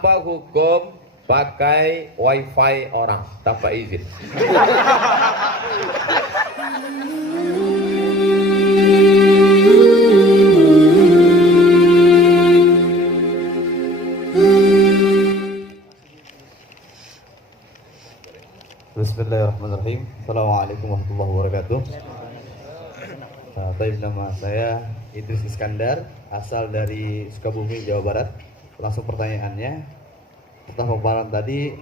Apa hukum pakai wifi orang tanpa izin? Bismillahirrahmanirrahim. Assalamualaikum warahmatullahi wabarakatuh. Nama saya Idris Iskandar, asal dari Sukabumi, Jawa Barat. Langsung pertanyaannya. Tentang pemaparan tadi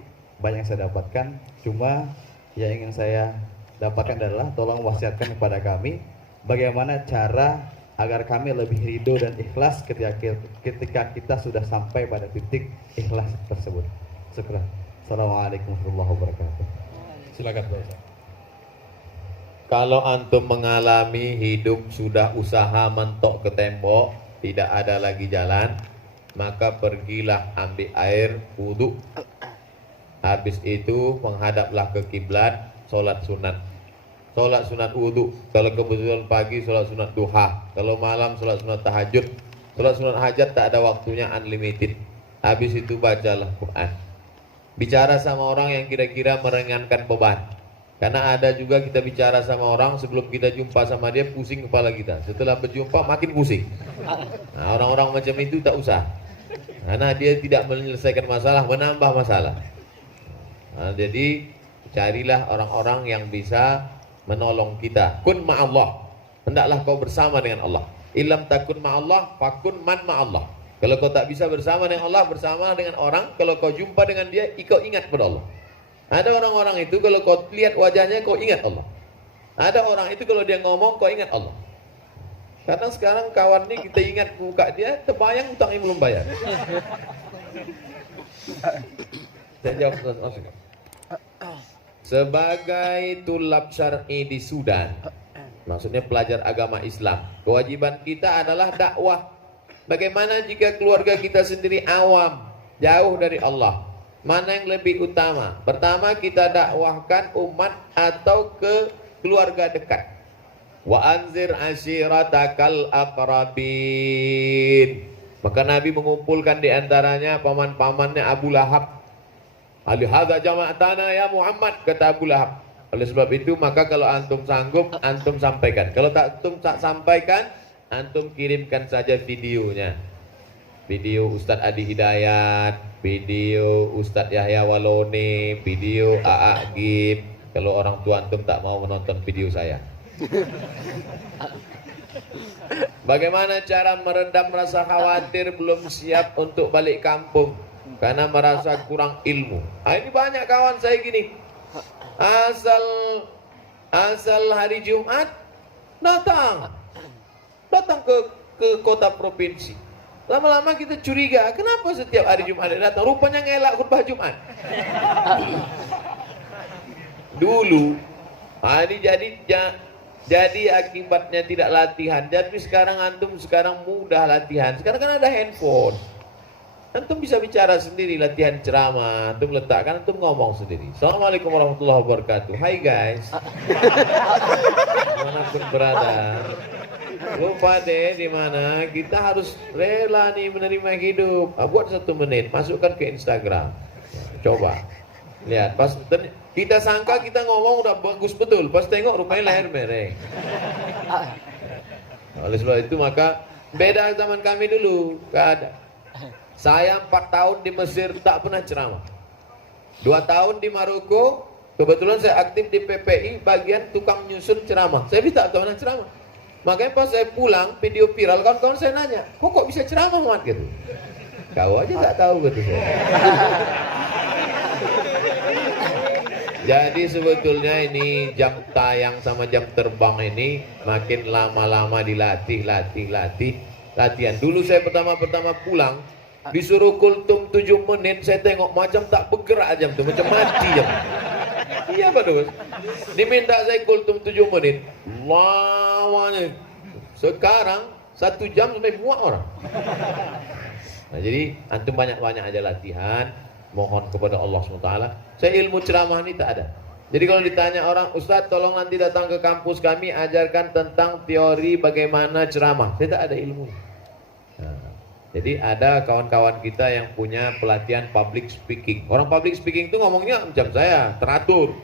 banyak yang saya dapatkan. Cuma yang ingin saya dapatkan adalah tolong wasiatkan kepada kami bagaimana cara agar kami lebih ridho dan ikhlas ketika kita sudah sampai pada titik ikhlas tersebut. Syukran. Assalamualaikum warahmatullahi wabarakatuh. Silakan Pak. Kalau antum mengalami hidup sudah usaha mentok ke tembok, tidak ada lagi jalan, maka pergilah ambil air wudhu. Habis itu menghadaplah ke kiblat, sholat sunat. Sholat sunat wudhu. Kalau kebetulan pagi sholat sunat duha. Kalau malam sholat sunat tahajud. Sholat sunat hajat tak ada waktunya, unlimited. Habis itu bacalah Quran. Bicara sama orang yang kira-kira meringankan beban. Karena ada juga kita bicara sama orang sebelum kita jumpa sama dia pusing kepala kita. Setelah berjumpa makin pusing. Nah, orang-orang macam itu tak usah. Karena dia tidak menyelesaikan masalah, menambah masalah. Nah, jadi carilah orang-orang yang bisa menolong kita. Kun ma'allah. Hendaklah kau bersama dengan Allah. Ilam takun ma'allah, fakun man ma'allah. Kalau kau tak bisa bersama dengan Allah, bersama dengan orang. Kalau kau jumpa dengan dia, kau ingat pada Allah. Ada orang-orang itu kalau kau lihat wajahnya, kau ingat Allah. Ada orang itu kalau dia ngomong, kau ingat Allah. Karena sekarang kawan ini kita ingat muka dia, terbayang utangnya belum bayar. Saya jawab langsung. Sebagai tulab syar'i di Sudan, maksudnya pelajar agama Islam, kewajiban kita adalah dakwah. Bagaimana jika keluarga kita sendiri awam, jauh dari Allah? Mana yang lebih utama? Pertama, kita dakwahkan umat atau ke keluarga dekat. Wa anzir ashiratakal aqrabin. Maka Nabi mengumpulkan di antaranya paman-pamannya Abu Lahab. Alihadza jama'atana ya Muhammad, kata Abu Lahab. Oleh sebab itu, maka kalau antum sanggup, antum sampaikan. Kalau antum tak sampaikan, antum kirimkan saja videonya. Video Ustadz Adi Hidayat, video Ustadz Yahya Walone, video A.A. Gib. Kalau orang tua antum tak mau menonton video saya. Bagaimana cara meredam rasa khawatir belum siap untuk balik kampung karena merasa kurang ilmu? Ini banyak kawan saya gini. Asal hari Jumat datang ke kota provinsi. Lama-lama kita curiga, kenapa setiap hari Jumat dia datang? Rupanya ngelak khutbah Jumat. Dulu, ini jadi akibatnya tidak latihan. Jadi sekarang antum mudah latihan. Sekarang kan ada handphone. Antum bisa bicara sendiri, latihan ceramah. Antum letakkan, antum ngomong sendiri. Assalamualaikum warahmatullahi wabarakatuh. Hai guys. Dimanapun berada. Lupa deh di mana kita harus rela nih menerima hidup. Buat 1 menit, masukkan ke Instagram. Coba lihat, pas kita sangka kita ngomong udah bagus betul, pas tengok rupanya leher mereng. Oleh sebab itu maka beda zaman kami dulu. Gak ada. Saya 4 tahun di Mesir tak pernah ceramah. 2 tahun di Maroko, kebetulan saya aktif di PPI bagian tukang nyusun ceramah. Saya tak pernah ceramah. Makanya pas saya pulang, video viral, kawan-kawan saya nanya, kok bisa ceramah Mat gitu? Kau aja tak tahu gitu saya. Jadi sebetulnya ini jam tayang sama jam terbang ini makin lama-lama latihan. Dulu saya pertama pulang, disuruh kultum 7 menit, saya tengok macam tak bergerak jam tuh, macam mati jam. Iya Pak Dus. Diminta saya kultum 7 menit. Lawannya. Sekarang 1 jam sampai muak orang. Nah, jadi antum banyak-banyak aja latihan. Mohon kepada Allah SWT. Saya ilmu ceramah ini tak ada. Jadi kalau ditanya orang, Ustadz tolong nanti datang ke kampus kami, ajarkan tentang teori bagaimana ceramah. Saya tak ada ilmu. Nah, Jadi ada kawan-kawan kita yang punya pelatihan public speaking. Orang public speaking itu ngomongnya macam saya, teratur.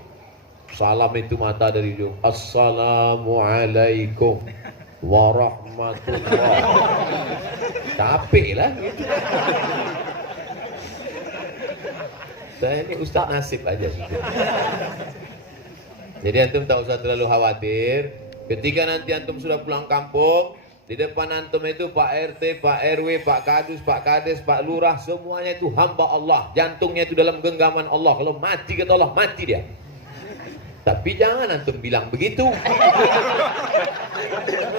Salam itu mata dari ujung. Assalamualaikum warahmatullahi. Capek lah gitu. Saya ini Ustaz Nasib aja gitu. Jadi antum tak usah terlalu khawatir. Ketika nanti antum sudah pulang kampung, di depan antum itu Pak RT, Pak RW, Pak Kadus, Pak Kades, Pak Lurah, semuanya itu hamba Allah. Jantungnya itu dalam genggaman Allah. Kalau mati kata Allah, mati dia. Tapi jangan antum bilang begitu.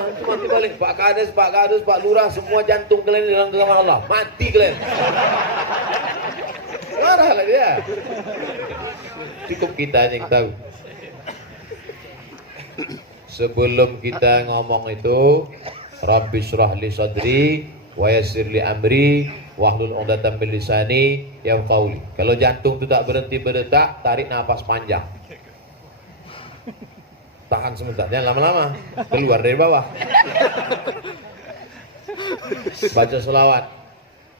Antum mati balik. Pak Kades, Pak Kadus, Pak Lurah, semua jantung kalian dalam genggaman Allah. Mati kalian. Marahlah dia. Cukup kita yang tahu. Sebelum kita ngomong itu, Rabbi syrah li sadri wa yassir li amri wahlul 'uqdatam min lisani yafqahu. Kalau jantung itu tak berhenti berdetak, tarik nafas panjang. Tahan sebentar, jangan lama-lama, keluar dari bawah. Baca selawat.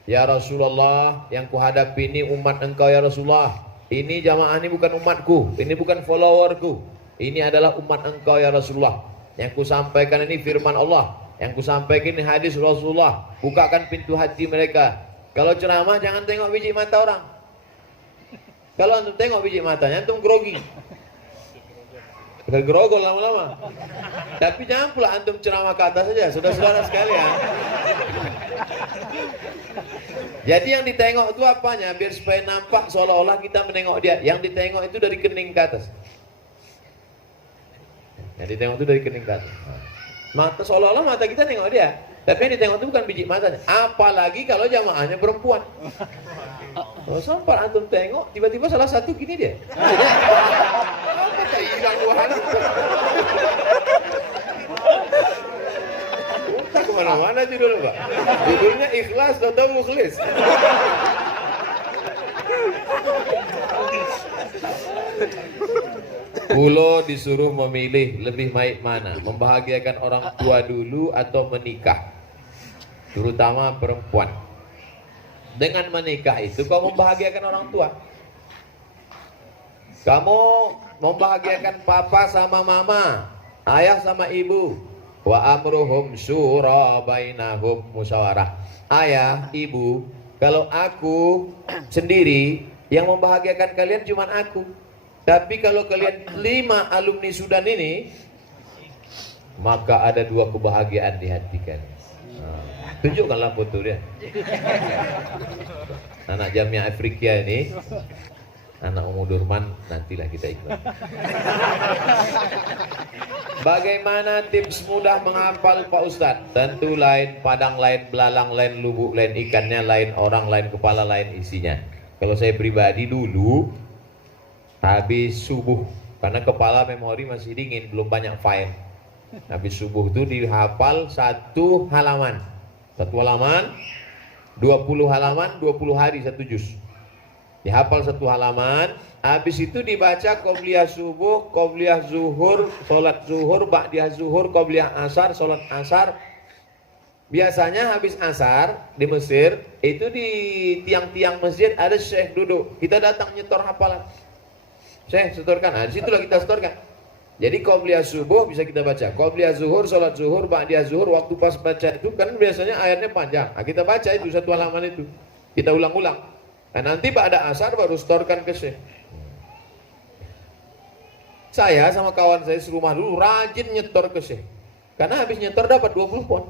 Ya Rasulullah, yang kuhadapi ini umat engkau ya Rasulullah. Ini jamaah ini bukan umatku, ini bukan followerku. Ini adalah umat engkau ya Rasulullah. Yang kusampaikan ini firman Allah. Yang kusampaikan ini hadis Rasulullah. Bukakan pintu hati mereka. Kalau ceramah jangan tengok biji mata orang. Kalau antum tengok biji matanya, antum grogi. Gerogol lama-lama. Tapi jangan pula antum ceramah ke atas saja, saudara-saudara sekalian. Jadi yang ditengok itu apanya? Biar supaya nampak seolah-olah kita menengok dia. Yang ditengok itu dari kening ke atas. Yang ditengok itu dari kening ke atas. Mata seolah-olah mata kita nengok dia. Tapi yang ditengok itu bukan biji matanya. Apalagi kalau jamaahnya perempuan. Kalau sampai antum tengok, tiba-tiba salah satu gini dia. Apa tak hilang wahana? Entah kemana-mana judul Pak. Judulnya Ikhlas atau Mukhlis. Kulo disuruh memilih lebih baik mana, membahagiakan orang tua dulu atau menikah, terutama perempuan. Dengan menikah itu kau membahagiakan orang tua. Kamu membahagiakan papa sama mama, ayah sama ibu. Wa amruhum syura bainahum musyawarah. Ayah, ibu, kalau aku sendiri yang membahagiakan kalian cuma aku. Tapi kalau kalian 5 alumni Sudan ini, maka ada 2 kebahagiaan di hati kalian. Tunjukkanlah foto dia. Anak Jamiah Afrika ini, anak Umu Durman, nantilah kita ikut. Bagaimana tips mudah menghafal Pak Ustadz? Tentu lain padang, lain belalang, lain lubuk, lain ikannya, lain orang, lain kepala, lain isinya. Kalau saya pribadi dulu, habis subuh, karena kepala memori masih dingin, belum banyak file. Habis subuh itu dihafal 1 halaman. 1 halaman, 20 halaman, 20 hari 1 juz. Dihafal 1 halaman, habis itu dibaca qobliyah subuh, qobliyah zuhur, sholat zuhur, ba'diyah zuhur, qobliyah asar, sholat asar. Biasanya habis asar di Mesir, itu di tiang-tiang masjid ada syekh duduk. Kita datang nyetor hafalan. Syekh setorkan, di situlah kita setorkan. Jadi qobliyah subuh bisa kita baca, qobliyah zuhur, sholat zuhur, ba'diyah zuhur. Waktu pas baca itu kan biasanya ayatnya panjang. Nah, kita baca itu 1 halaman itu, kita ulang-ulang. Nah, nanti ba'da asar baru setorkan ke syekh. Saya sama kawan saya serumah dulu rajin nyetor ke syekh. Karena habis nyetor dapat 20 pon.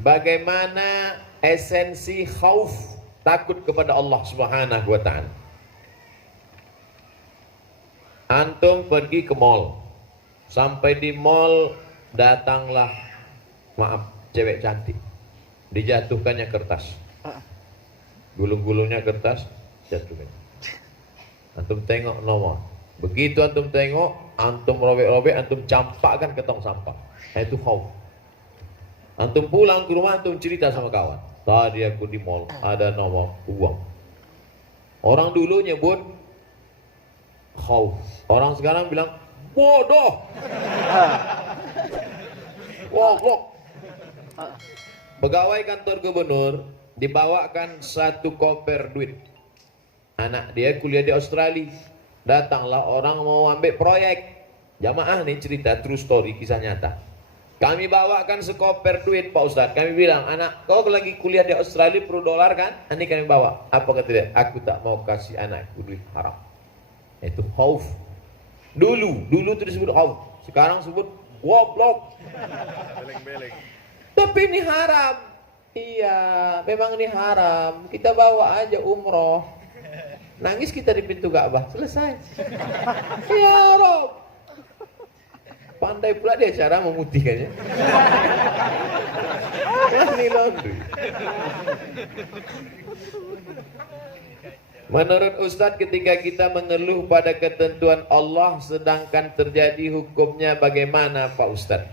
Bagaimana esensi khauf, takut kepada Allah Subhanahu wa ta'ala. Antum pergi ke mall. Sampai di mall datanglah, maaf, cewek cantik. Dijatuhkannya kertas. Gulung-gulungnya kertas, jatuhkan. Antum tengok nomor. Begitu antum tengok, antum robek-robek, antum campakkan ke tong sampah. Nah, itu khauf. Antum pulang ke rumah, antum cerita sama kawan. Tadi aku di mall, ada nomor uang. Orang dulu nyebut khauf, orang sekarang bilang bodoh, goblok. Pegawai kantor gubernur dibawakan satu koper duit. Anak dia kuliah di Australia. Datanglah orang mau ambil proyek. Jamaah nih cerita true story, kisah nyata. Kami bawakan sekoper duit Pak Ustadz. Kami bilang, anak kau lagi kuliah di Australia perlu dolar kan? Ini kami bawa. Apa kata dia? Aku tak mau kasih anakku duit haram. Itu khauf. Dulu itu disebut khauf. Sekarang sebut goblok. Tapi ini haram. Iya, memang ini haram. Kita bawa aja umroh. Nangis kita di pintu Ka'bah, selesai. Ya Rob. Pandai pula dia cara memutihkannya. Money laundry. Menurut Ustadz, ketika kita mengeluh pada ketentuan Allah sedangkan terjadi hukumnya bagaimana Pak Ustadz?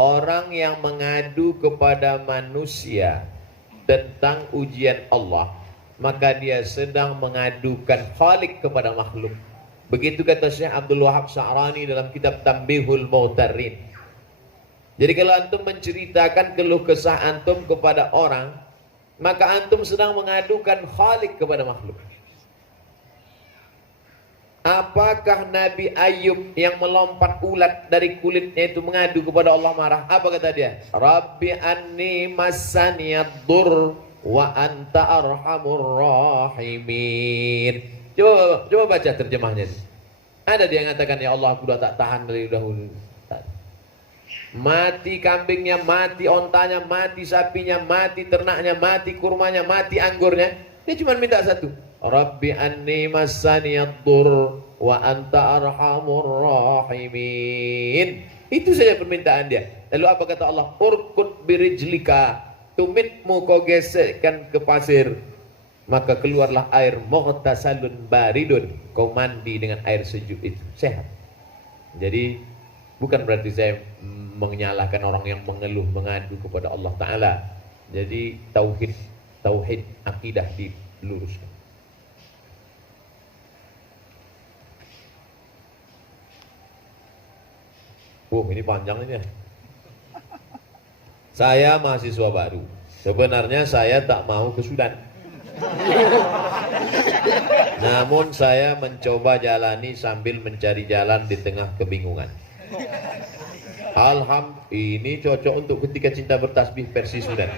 Orang yang mengadu kepada manusia tentang ujian Allah, maka dia sedang mengadukan Khalik kepada makhluk. Begitu kata Syekh Abdul Wahab Sya'rani dalam kitab Tanbihul Mu'tarin. Jadi kalau antum menceritakan keluh kesah antum kepada orang, maka antum sedang mengadukan Khalik kepada makhluk. Apakah Nabi Ayub yang melompat ulat dari kulitnya itu mengadu kepada Allah marah? Apa kata dia? Rabbi anni massaniyad-dur wa anta arhamur rahimin. Coba baca terjemahnya. Ada dia yang mengatakan, ya Allah, aku sudah tak tahan dari dahulu. Mati kambingnya, mati ontanya, mati sapinya, mati ternaknya, mati kurmanya, mati anggurnya. Dia cuma minta satu. Rabbi anni massaniyad-dur wa anta arhamur rahimin. Itu saja permintaan dia. Lalu apa kata Allah? Urkut birijlika, tumitmu kau gesekkan ke pasir, maka keluarlah air mughtasalun baridun, kau mandi dengan air sejuk itu, sehat. Jadi bukan berarti saya menyalahkan orang yang mengeluh mengadu kepada Allah Ta'ala. Jadi tauhid akidah diluruskan. Ini panjang ini ya. Saya mahasiswa baru. Sebenarnya saya tak mau ke Sudan. Namun saya mencoba jalani sambil mencari jalan di tengah kebingungan. Alhamdulillah, ini cocok untuk ketika cinta bertasbih versi Sudan.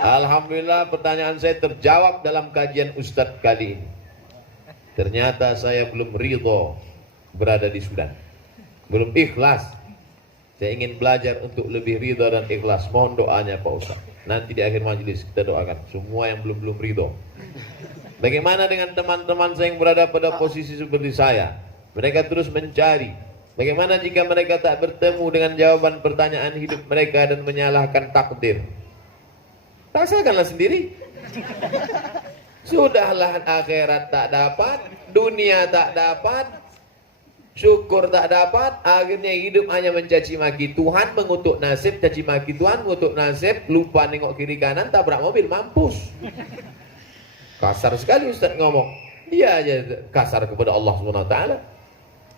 Alhamdulillah, pertanyaan saya terjawab dalam kajian Ustadz kali ini. Ternyata saya belum ridho berada di Sudan. Belum ikhlas. Saya ingin belajar untuk lebih ridho dan ikhlas. Mohon doanya Pak Ustadz. Nanti di akhir majelis kita doakan semua yang belum ridho. Bagaimana dengan teman-teman saya yang berada pada posisi seperti saya? Mereka terus mencari. Bagaimana jika mereka tak bertemu dengan jawaban pertanyaan hidup mereka dan menyalahkan takdir? Rasakanlah sendiri. Sudahlah, akhirat tak dapat, dunia tak dapat, syukur tak dapat, akhirnya hidup hanya mencaci maki Tuhan, mengutuk nasib, caci maki Tuhan, mengutuk nasib, lupa nengok kiri kanan, tabrak mobil, mampus. Kasar sekali Ustaz ngomong. Dia aja kasar kepada Allah SWT.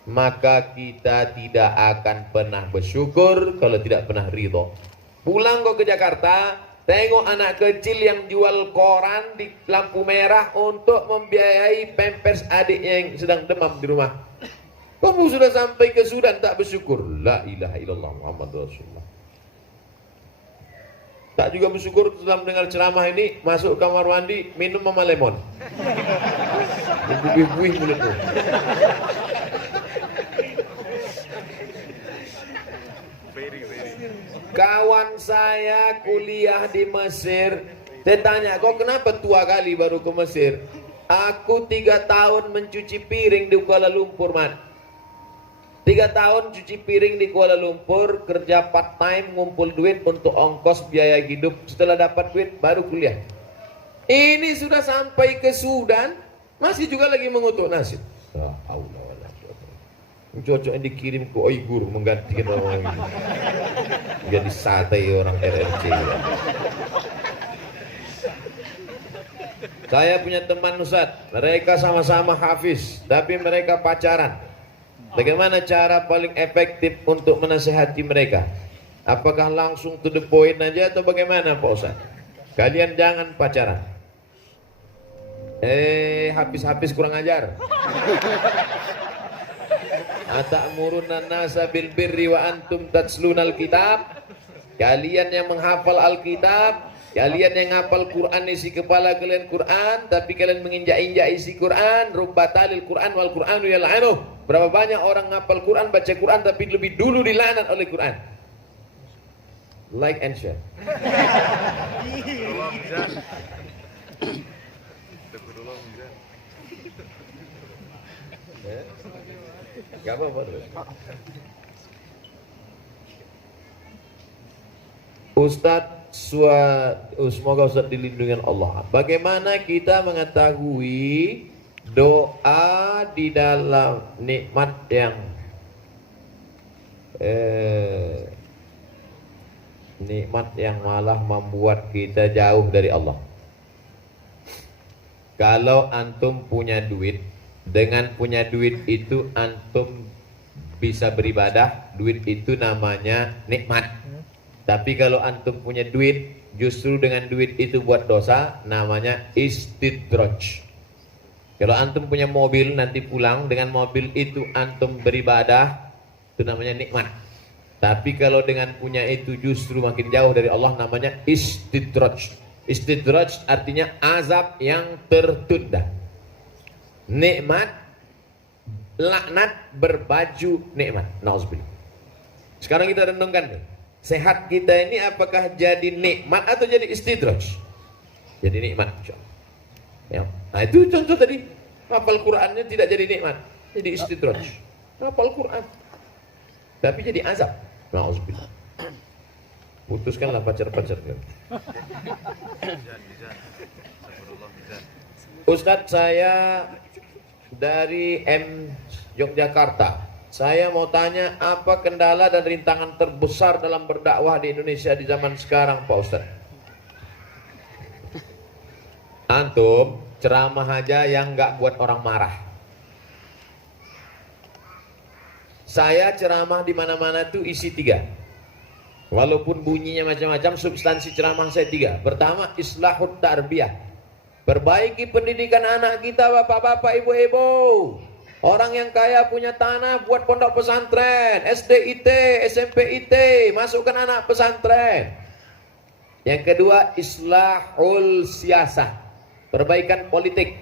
Maka kita tidak akan pernah bersyukur kalau tidak pernah ridho. Pulang kok ke Jakarta, tengok anak kecil yang jual koran di lampu merah untuk membiayai pampers adiknya yang sedang demam di rumah. Kamu sudah sampai ke Sudan tak bersyukur? La ilaha illallah Muhammad Rasulullah. Tak juga bersyukur setelah mendengar ceramah ini, masuk kamar mandi, minum mama lemon. Buih-buih mulutmu. Kawan saya kuliah di Mesir. Saya tanya, kau kenapa tua kali baru ke Mesir? Aku 3 tahun mencuci piring di Kuala Lumpur, man. 3 tahun cuci piring di Kuala Lumpur, kerja part time, ngumpul duit untuk ongkos biaya hidup. Setelah dapat duit baru kuliah. Ini sudah sampai ke Sudan, masih juga lagi mengutuk nasib. Allah. Cocoknya dikirim ke Uyghur menggantikan orang ini. Jadi sate orang RRC. Saya punya teman Ustaz, mereka sama-sama hafiz, tapi mereka pacaran. Bagaimana cara paling efektif untuk menasihati mereka? Apakah langsung to the point aja atau bagaimana Pak Ustaz? Kalian jangan pacaran. Habis-habis kurang ajar. Atamuruna nasa bil birri wa antum tatslunal kitab. Kalian yang menghafal Alkitab, kalian yang hafal Quran, isi kepala kalian Quran, tapi kalian menginjak-injak isi Quran. Rubbatalil Quran wal Quranu yal'anuh. Berapa banyak orang hafal Quran, baca Quran, tapi lebih dulu dilaknat oleh Quran. Like and share. Gak apa-apa terus. Semoga Ustadz dilindungi Allah. Bagaimana kita mengetahui doa di dalam nikmat yang malah membuat kita jauh dari Allah? Kalau antum punya duit, dengan punya duit itu antum bisa beribadah, duit itu namanya nikmat. Tapi kalau antum punya duit, justru dengan duit itu buat dosa, namanya istidraj. Kalau antum punya mobil, nanti pulang dengan mobil itu antum beribadah, itu namanya nikmat. Tapi kalau dengan punya itu justru makin jauh dari Allah, namanya istidraj. Istidraj artinya azab yang tertunda. Nikmat, laknat berbaju nikmat. Nauzubillah. Sekarang kita renungkan, sehat kita ini apakah jadi nikmat atau jadi istidraj? Jadi nikmat, ya. Nah itu contoh tadi, hafal Qurannya tidak jadi nikmat, jadi istidraj. Hafal Quran tapi jadi azab. Nauzubillah. Putuskanlah pacar-pacar. Ustadz, saya dari Yogyakarta. Saya mau tanya, apa kendala dan rintangan terbesar dalam berdakwah di Indonesia di zaman sekarang, Pak Ustadz? Antum ceramah aja yang nggak buat orang marah. Saya ceramah di mana-mana tuh isi 3. Walaupun bunyinya macam-macam, substansi ceramah saya 3. Pertama, islahut tarbiyah. Perbaiki pendidikan anak kita, bapak-bapak, ibu-ibu. Orang yang kaya punya tanah, buat pondok pesantren, SD IT, SMP IT, masukkan anak pesantren. Yang kedua, islahul siyasah. Perbaikan politik.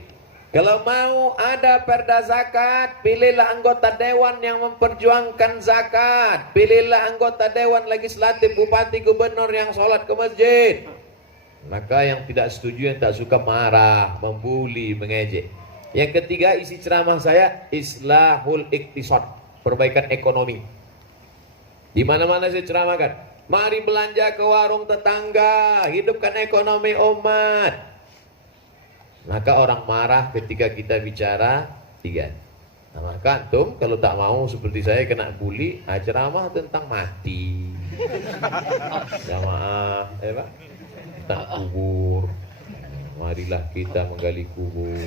Kalau mau ada perda zakat, pilihlah anggota dewan yang memperjuangkan zakat. Pilihlah anggota dewan legislatif, bupati, gubernur yang sholat ke masjid. Maka yang tidak setuju, yang tak suka marah, membuli, mengejek. Yang ketiga, isi ceramah saya islahul iktisad, perbaikan ekonomi. Di mana-mana saya ceramahkan, mari belanja ke warung tetangga, hidupkan ekonomi umat. Maka orang marah ketika kita bicara 3. Nah, maka antum kalau tak mau seperti saya kena bully, ceramah tentang mati, jamaah, Pak, tak kubur. Marilah kita menggali kubur.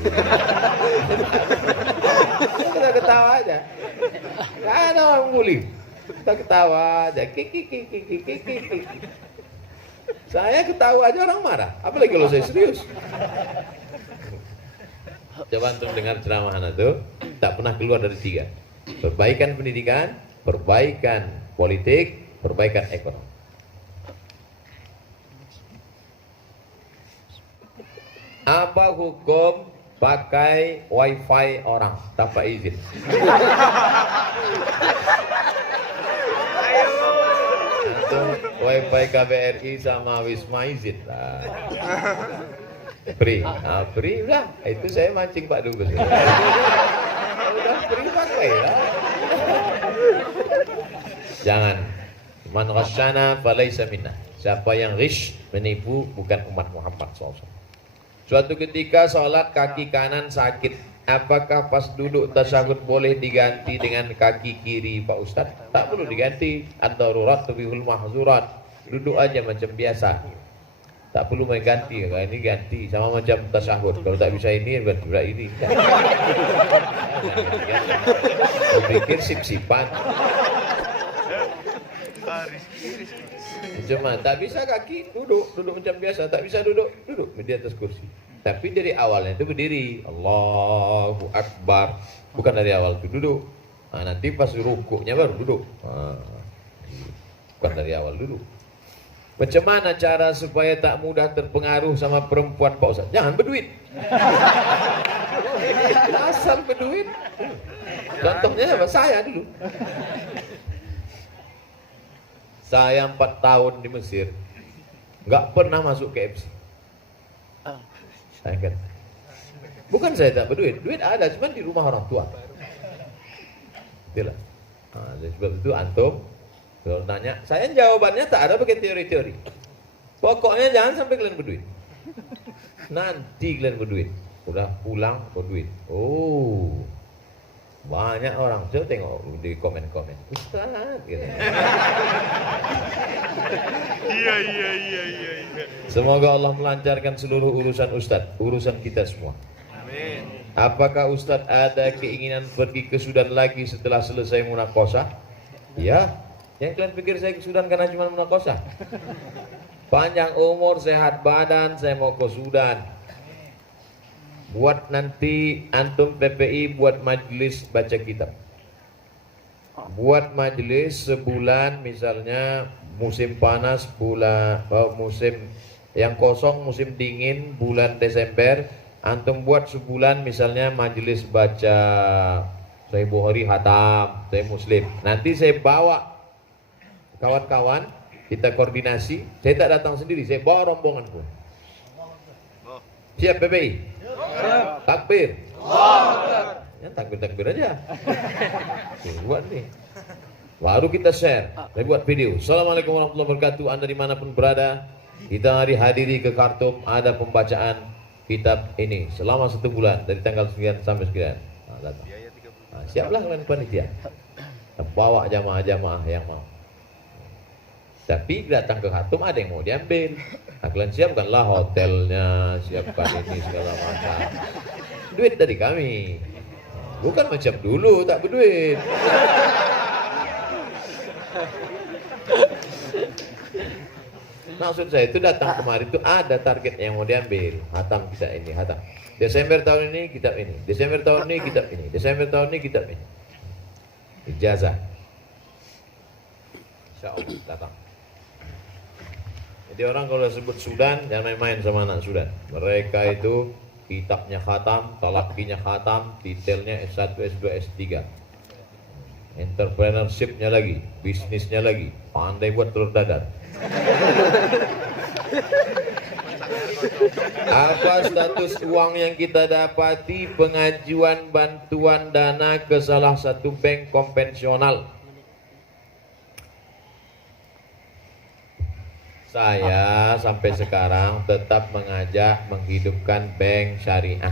Kita ketawa aja. Gak ada orang bully. Kita ketawa aja. Saya ketawa aja orang marah. Apalagi kalau saya serius. Coba antum dengar ceramah anak itu, tak pernah keluar dari 3. Perbaikan pendidikan, perbaikan politik, perbaikan ekonomi. Apa hukum pakai wifi orang tanpa izin? Antum wifi KBRI sama Wisma izin lah. Free, free lah. Itu saya mancing Pak Dubes. Udah free pakai lah. Jangan. Man ghasyana falaysa minna. Siapa yang ghish, menipu, bukan umat Muhammad SAW. Suatu ketika sholat kaki kanan sakit. Apakah pas duduk tasyahud boleh diganti dengan kaki kiri, Pak Ustadz? Tak perlu diganti. Ad-darurat tubihul mahzurat. Duduk aja macam biasa. Tak perlu main ganti, kalau ini ganti sama macam tasyahud. Kalau tak bisa ini, berat ini. Berpikir sip-sipan. Cuma tak bisa kaki duduk macam biasa, tak bisa duduk di atas kursi. Tapi dari awalnya itu berdiri, Allahu Akbar, bukan dari awal itu duduk. Nah, nanti pas rukuknya baru duduk. Nah, bukan dari awal duduk. Macam mana cara supaya tak mudah terpengaruh sama perempuan Pak Ustaz? Jangan berduit. Asal berduit. Contohnya apa? Saya dulu. Saya 4 tahun di Mesir, nggak pernah masuk KFC. Saya kan, bukan saya tak berduit, duit ada, cuma di rumah orang tua. Itulah. Nah, sebab itu antum kalau tanya, saya jawabannya tak ada pakai teori-teori. Pokoknya jangan sampai kalian berduit. Nanti kalian berduit, udah pulang berduit. Oh, banyak orang. Coba tengok di komen-komen. Ustaz, gitu. Iya. Semoga Allah melancarkan seluruh urusan Ustaz, urusan kita semua. Amin. Apakah Ustaz ada keinginan pergi ke Sudan lagi setelah selesai munakosah? Ya. Yang kalian pikir saya ke Sudan karena cuma munakosah? Panjang umur, sehat badan, saya mau ke Sudan. Buat nanti antum PPI buat majelis baca kitab. Buat majelis sebulan, misalnya musim panas musim yang kosong, musim dingin bulan Desember, antum buat sebulan misalnya majelis baca Sahih Bukhari hatam, saya Muslim. Nanti saya bawa kawan-kawan, kita koordinasi. Saya tak datang sendiri, saya bawa rombongan pun. Siap PPI? Takbir. Ya, takbir aja. Buat nih. Baru kita share. Saya buat video. Assalamualaikum warahmatullahi wabarakatuh. Anda dimanapun berada, kita hari hadiri ke Khartoum, ada pembacaan kitab ini selama 1 bulan dari tanggal 9 sampai 9. Nah, datang. Nah, siaplah kalian panitia. Bawa jamaah-jamaah yang mau. Tapi datang ke Khartoum ada yang mau diambil. Nah, kalian siapkanlah hotelnya, siapkan ini segala macam. Duit dari kami. Bukan macam dulu tak berduit. Maksud saya itu datang kemarin itu ada target yang mau diambil. Hatam kita ini, hatam. Desember tahun ini kitab ini. Desember tahun ini kitab ini. Desember tahun ini kitab ini. Ijazah. Insyaallah datang. Jadi orang kalau sebut Sudan jangan main-main sama anak Sudan. Mereka itu kitabnya khatam, talaqqinya khatam, detailnya S1, S2, S3. Entrepreneurship-nya lagi, bisnisnya lagi, pandai buat telur dadar. Apa status uang yang kita dapati pengajuan bantuan dana ke salah satu bank konvensional? Saya sampai sekarang tetap mengajak menghidupkan bank syariah.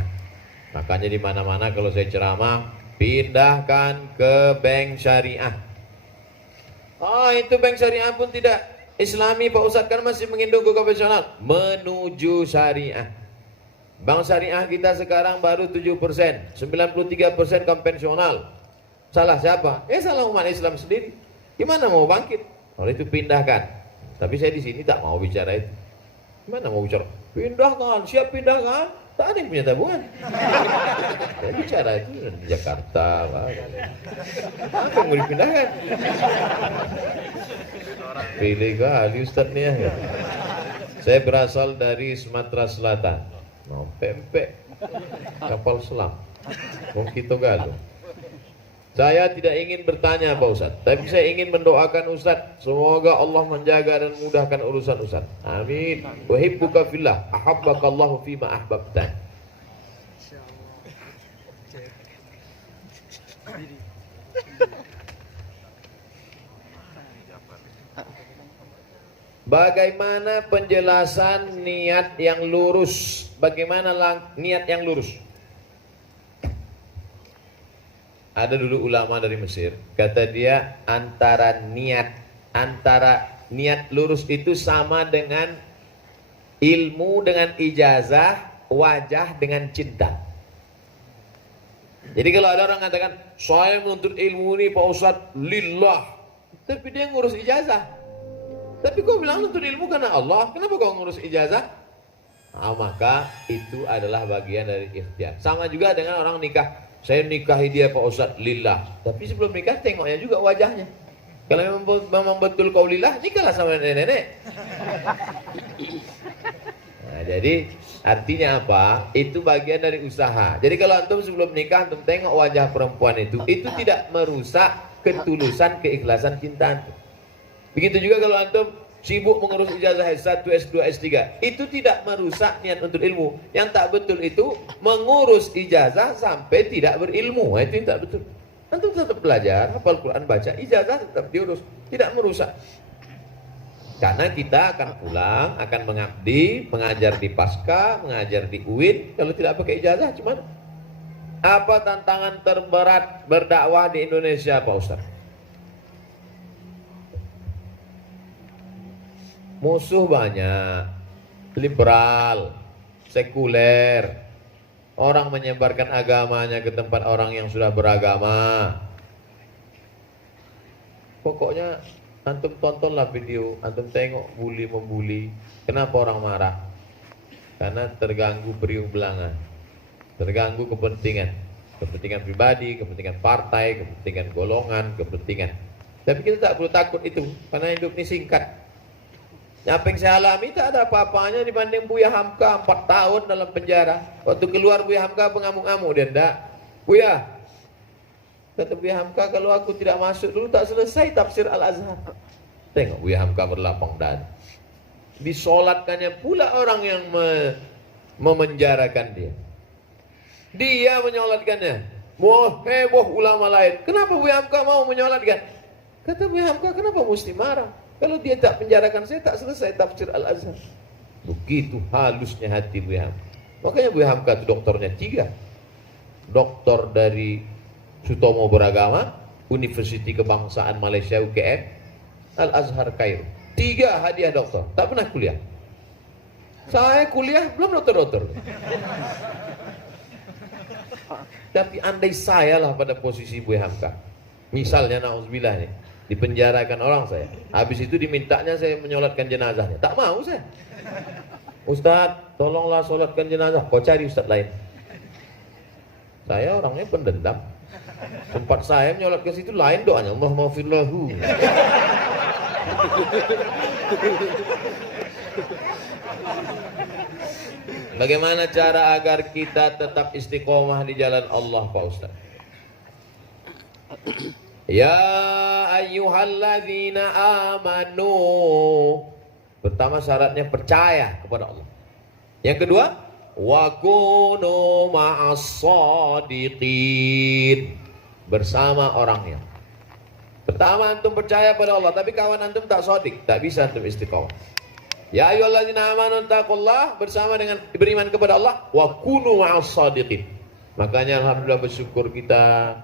Makanya di mana-mana kalau saya ceramah, pindahkan ke bank syariah. Oh, itu bank syariah pun tidak Islami Pak Ustadz, kan masih menginduk ke konvensional. Menuju syariah. Bank syariah kita sekarang baru 7%, 93% konvensional. Salah siapa? Salah umat Islam sendiri. Gimana mau bangkit? Oleh itu pindahkan. Tapi saya di sini tak mau bicara itu. Gimana mau bicara? Pindahkan, siap pindahkan. Tak ada yang punya tabungan. Saya bicara itu di Jakarta. Apa yang mau dipindahkan? Pilih kali Ustaz nih ya. Saya berasal dari Sumatera Selatan. Mau pempek kapal selam. Wong kita galuh. Saya tidak ingin bertanya Pak Ustaz, tapi saya ingin mendoakan Ustaz, semoga Allah menjaga dan mudahkan urusan Ustaz. Amin. Uhibbuka fillah, ahabbakallahu fima ahbabtan. Bagaimana penjelasan niat yang lurus? Bagaimana niat yang lurus? Ada dulu ulama dari Mesir, kata dia antara niat lurus itu sama dengan ilmu dengan ijazah, wajah dengan cinta. Jadi kalau ada orang mengatakan, saya menuntut ilmu ini Pak Ustadz lillah, tapi dia ngurus ijazah. Tapi kau bilang menuntut ilmu karena Allah, kenapa kau ngurus ijazah? Nah, maka itu adalah bagian dari ikhtiar. Sama juga dengan orang nikah, saya nikahi dia Pak Ustadz lillah, tapi sebelum nikah tengoknya juga wajahnya. Kalau memang betul kau lillah, nikahlah sama nenek-nenek. Nah, jadi artinya apa? Itu bagian dari usaha. Jadi kalau antum sebelum nikah antum tengok wajah perempuan itu tidak merusak ketulusan, keikhlasan cinta antum. Begitu juga kalau antum sibuk mengurus ijazah S1, S2, S3, itu tidak merusak niat untuk ilmu. Yang tak betul itu mengurus ijazah sampai tidak berilmu. Nah, itu yang tak betul. Antum tetap belajar, hafal Quran, baca, ijazah tetap diurus, tidak merusak. Karena kita akan pulang, akan mengabdi, mengajar di Pasca, mengajar di UIN. Kalau tidak pakai ijazah, cuman apa tantangan terberat berdakwah di Indonesia, Pak Ustaz? Musuh banyak, liberal, sekuler. Orang menyebarkan agamanya ke tempat orang yang sudah beragama. Pokoknya antum tontonlah video, antum tengok bully membuli. Kenapa orang marah? Karena terganggu periuk belangan, terganggu kepentingan pribadi, kepentingan partai, kepentingan golongan, kepentingan. Tapi kita tak perlu takut itu, karena hidup ini singkat. Apa yang saya alami tak ada apa-apanya dibanding Buya Hamka 4 tahun dalam penjara. Waktu keluar Buya Hamka pengamuk-ngamuk, dia enggak. Buya, kata Buya Hamka, kalau aku tidak masuk dulu tak selesai tafsir Al-Azhar. Tengok Buya Hamka berlapang dada. Disolatkannya pula orang yang memenjarakan dia. Dia menyolatkannya. Wah, heboh ulama lain. Kenapa Buya Hamka mau menyolatkan? Kata Buya Hamka, kenapa mesti marah? Kalau dia tak penjarakan saya, tak selesai tafsir Al-Azhar. Begitu halusnya hati Buya Hamka. Makanya Buya Hamka itu doktornya 3. Doktor dari Sutomo Beragama, Universiti Kebangsaan Malaysia UKM, Al-Azhar Kairo. 3 hadiah doktor, tak pernah kuliah. Saya kuliah belum doktor-doktor. Tapi andai saya lah pada posisi Buya Hamka, misalnya na'udzubillah nih, dipenjarakan orang saya, habis itu dimintanya saya menyolatkan jenazahnya, tak mau saya. Ustadz, tolonglah solatkan jenazah. Kau cari ustadz lain. Saya orangnya pendendam. Tempat saya menyolat ke situ lain doanya, Allahumma firlahu. Bagaimana cara agar kita tetap istiqomah di jalan Allah, Pak Ustaz? Ya ayyuhalladzina amanu. Pertama syaratnya percaya kepada Allah. Yang kedua, wa kunu ma'as-shadiqin, bersama orangnya. Pertama antum percaya pada Allah, tapi kawan antum tak shadiq, tak bisa antum istiqomah. Ya ayyuhalladzina amanu taqullah, bersama dengan beriman kepada Allah, wa kunu ma'as-shadiqin. Makanya alhamdulillah bersyukur kita.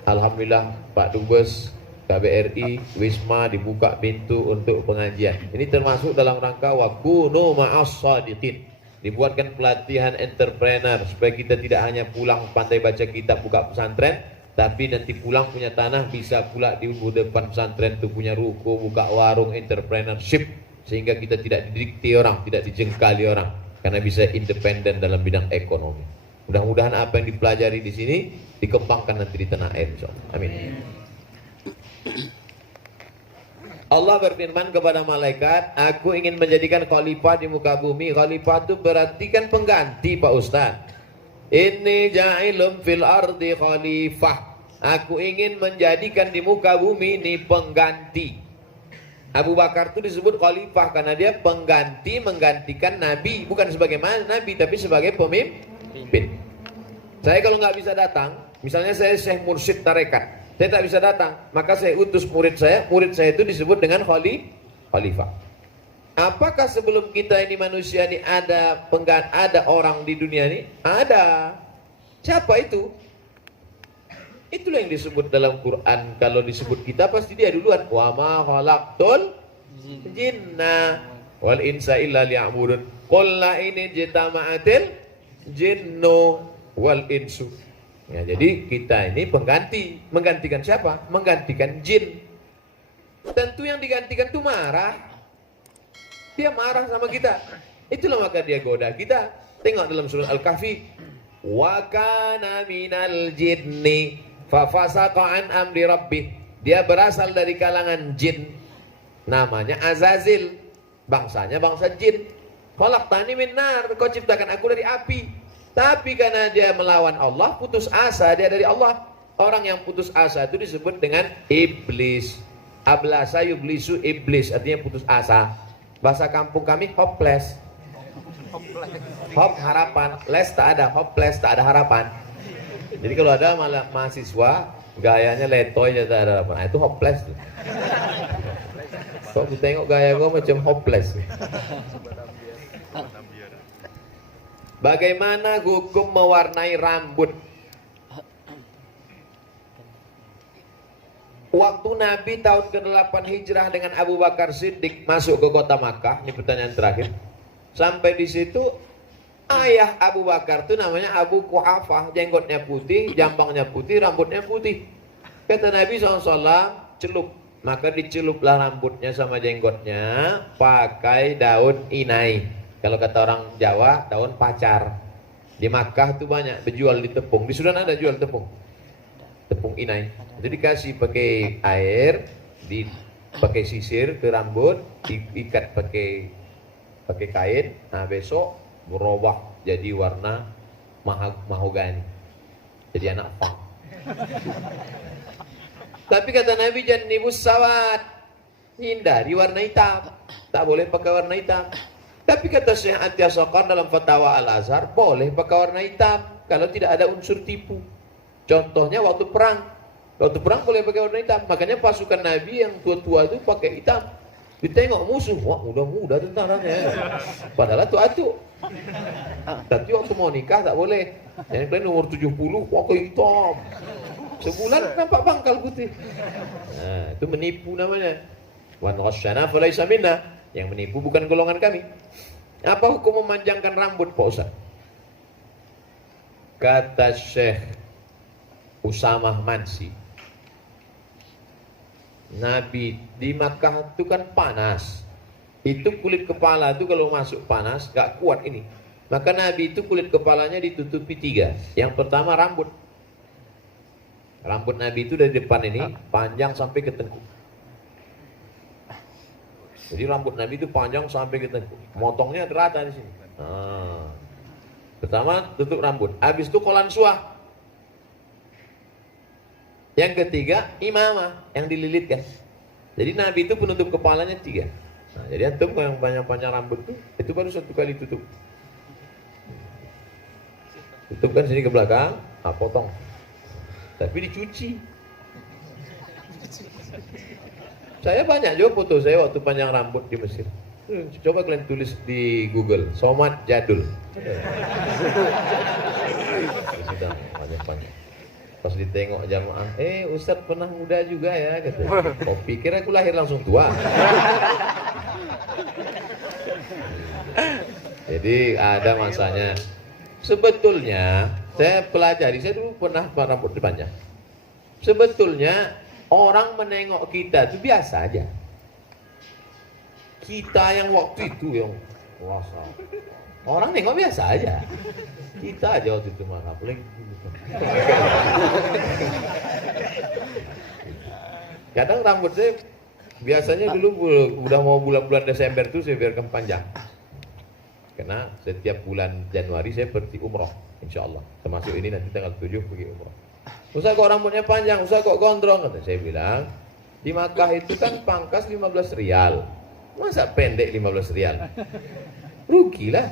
Alhamdulillah Pak Dubes, KBRI, Wisma dibuka pintu untuk pengajian. Ini termasuk dalam rangka wa kunu ma'as-shadiqin. Dibuatkan pelatihan entrepreneur supaya kita tidak hanya pulang pandai baca kitab buka pesantren, tapi nanti pulang punya tanah, bisa pula di depan pesantren itu punya ruko, buka warung entrepreneurship, sehingga kita tidak didikti orang, tidak dijengkali orang, karena bisa independen dalam bidang ekonomi. Mudah-mudahan apa yang dipelajari di sini dikembangkan nanti di tanah air, insyaallah. Amin. Allah berfirman kepada malaikat, aku ingin menjadikan khalifah di muka bumi. Khalifah itu berarti kan pengganti, Pak Ustaz. Inni ja'ilum fil ardi khalifah. Aku ingin menjadikan di muka bumi ini pengganti. Abu Bakar itu disebut khalifah karena dia pengganti, menggantikan Nabi. Bukan sebagai Nabi, tapi sebagai pemimpin. Saya kalau nggak bisa datang, misalnya saya Syekh Mursyid Tarekat, saya tak bisa datang, maka saya utus murid saya itu disebut dengan khalifah. Apakah sebelum kita ini manusia ini ada orang di dunia ini? Ada. Siapa itu? Itulah yang disebut dalam Quran. Kalau disebut kita pasti dia duluan. Wa ma khalaqtul jinna wal insa illa liya'budun. Qul la in ijtama'atil jinnu wal insu. Ya, jadi kita ini menggantikan siapa? Menggantikan jin. Tentu yang digantikan itu marah. Dia marah sama kita. Itulah maka dia goda kita. Tengok dalam surah Al-Kahfi. Wa kana minal jinni fa fasaqa an amri rabbih. Dia berasal dari kalangan jin. Namanya Azazil. Bangsanya bangsa jin. Khalaqtani min nar. Kau ciptakan aku dari api. Tapi karena dia melawan Allah, putus asa dia dari Allah. Orang yang putus asa itu disebut dengan iblis. Ablasa yublisu iblis, artinya putus asa. Bahasa kampung kami hopeless. Hop harapan, less tak ada, hopeless tak ada harapan. Jadi kalau ada malah mahasiswa gayanya letoy aja tak ada harapan. Nah, itu hopeless tuh. Kok tengok gaya gue macam hopeless. Bagaimana hukum mewarnai rambut? Waktu Nabi tahun ke-8 hijrah dengan Abu Bakar Siddiq masuk ke kota Makkah, ini pertanyaan terakhir. Sampai di situ ayah Abu Bakar itu namanya Abu Quhafah, jenggotnya putih, jambangnya putih, rambutnya putih. Kata Nabi SAW, celup. Maka diceluplah rambutnya sama jenggotnya pakai daun inai. Kalau kata orang Jawa, daun pacar. Di Makkah itu banyak dijual di tepung. Di Sudan ada jual tepung. Tepung inai. Jadi dikasih pakai air, pakai sisir ke rambut, diikat pakai kain. Nah besok berubah jadi warna mahogani. Jadi anak funk. Tapi kata Nabi jangan nibus sawat. Hindari warna hitam. Tak boleh pakai warna hitam. Tapi kata Syekh Atiyah Saqar dalam Fatwa Al-Azhar, boleh pakai warna hitam kalau tidak ada unsur tipu. Contohnya waktu perang. Waktu perang boleh pakai warna hitam. Makanya pasukan Nabi yang tua-tua itu pakai hitam. Ditengok musuh, wah udah muda tentaranya. Padahal atu-atu. Tapi waktu mau nikah tak boleh. Yang kalian umur 70 pakai hitam. Sebulan nampak pangkal putih. Nah, itu menipu namanya. Wan ghasyana falaysa minna. Yang menipu bukan golongan kami. Apa hukum memanjangkan rambut Pak Ustaz? Kata Syekh Usamah Mansi, Nabi di Makkah itu kan panas. Itu kulit kepala itu kalau masuk panas gak kuat ini. Maka Nabi itu kulit kepalanya ditutupi 3. Yang pertama rambut. Rambut Nabi itu dari depan ini panjang sampai ke tengkuk. Jadi rambut Nabi itu panjang sampai ke tengkuk. Motongnya rata di sini. Nah. Pertama tutup rambut. Habis itu kolan suah. Yang ketiga imamah yang dililitkan. Jadi Nabi itu penutup kepalanya 3. Nah, jadi antum yang panjang-panjang rambut itu baru 1 kali tutup. Tutupkan sini ke belakang, nah potong. Tapi dicuci. Saya banyak juga foto saya waktu panjang rambut di Mesir. Coba kalian tulis di Google, Somad Jadul. Sudah panjang-panjang. Pas ditengok jamaah, Ustadz pernah muda juga ya, kata. Oh pikir aku lahir langsung tua. Jadi ada masanya. Sebetulnya saya pelajari, saya dulu pernah rambut panjang. Sebetulnya orang menengok kita itu biasa aja. Kita yang waktu itu yang wasa. Orang nengok biasa aja. Kita aja waktu itu marah. Kadang rambut saya biasanya dulu udah mau bulan-bulan Desember tuh saya biarkan panjang. Karena setiap bulan Januari saya pergi umroh, insya Allah. Termasuk ini nanti tanggal 7 pergi umroh. Ustaz kok rambutnya panjang, Ustaz kok gondrong? Kata saya bilang, di Makkah itu kan pangkas 15 rial. Masa pendek 15 rial? Rugilah.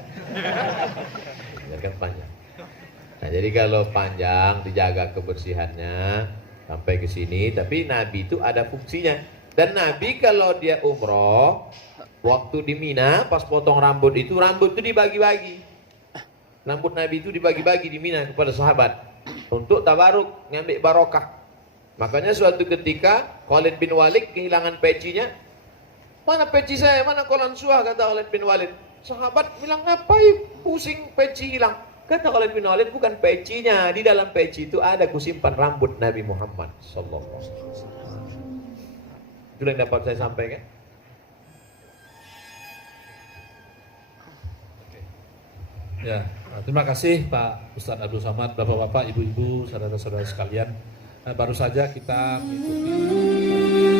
Biarkan panjang. Nah jadi kalau panjang dijaga kebersihannya sampai ke sini. Tapi Nabi itu ada fungsinya. Dan Nabi kalau dia umroh, waktu di Mina pas potong rambut itu dibagi-bagi. Rambut Nabi itu dibagi-bagi di Mina kepada sahabat untuk tabaruk, ngambil barokah. Makanya suatu ketika Khalid bin Walid kehilangan pecinya, Mana peci saya, mana kolan suah, kata Khalid bin Walid. Sahabat bilang, ngapain pusing peci hilang? Kata Khalid bin Walid, bukan pecinya. Di dalam peci itu ada kusimpan rambut Nabi Muhammad sallallahu alaihi wasallam. Itu yang dapat saya sampaikan. Ya, terima kasih Pak Ustadz Abdul Somad, Bapak-bapak, Ibu-ibu, saudara-saudara sekalian. Baru saja kita mengikuti